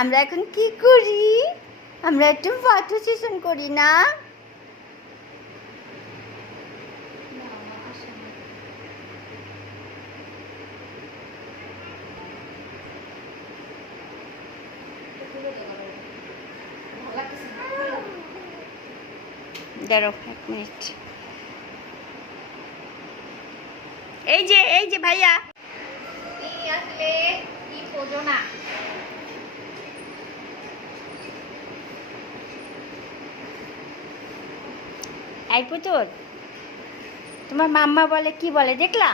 আমরা এখন কি করি? আমরা একটু ফটো সেশন করি না? দাঁড়াও 1 মিনিট। এই যে ভাইয়া আসলে কি খোঁজো না? এই পুতুল, তোমার মাম্মা বলে কি বলে দেখলা?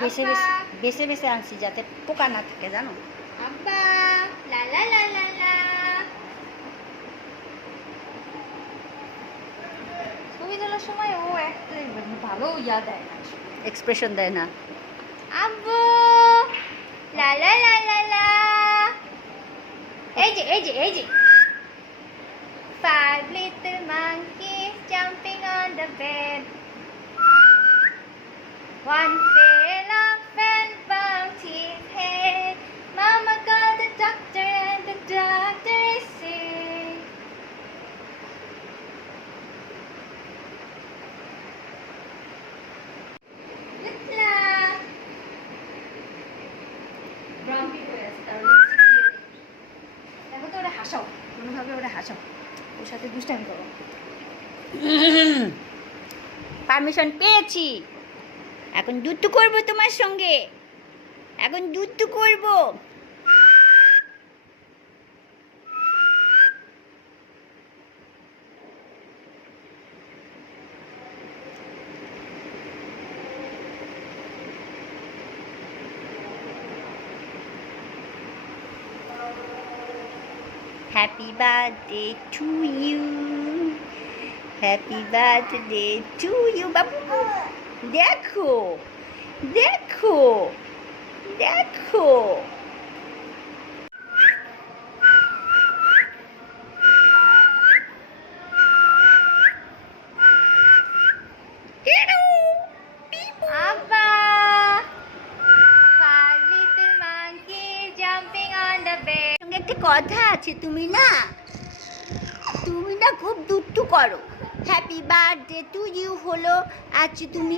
বেছে বেছে বেছে বেছে আনছি যাতে পোকা না থাকে, জানো? আব্বা লা লা লা লা লা। ছবি তোলার সময় ও একটা ভালো ইয়া দেয় না, এক্সপ্রেশন দেয় না। আব্বু লা লা লা লা লা। এই যে 5 little monkeys jumping on the bed. One fell off and bumped his head. Mama called the doctor and the doctor said, "Litla." Grumpy হয়ে আছে, তার লিপস্টিক দিয়ে দেখো তো, ওরা হাসাও, কোনোভাবে ওরা হাসাও, ওর সাথে দুষ্টামি করো। পারমিশন পেয়েছি, এখন দুট্টু করবো তোমার সঙ্গে, এখন দুট্টু করবো। Happy birthday to you, happy birthday to you. বাবু দেখো দেখো দেখো, Abba, 5 little monkeys jumping on the bed. সঙ্গে একটা কথা আছে, তুমি না খুব দুট্টু করো। হ্যাপি বার্থডে টু ইউ হলো, আজ তুমি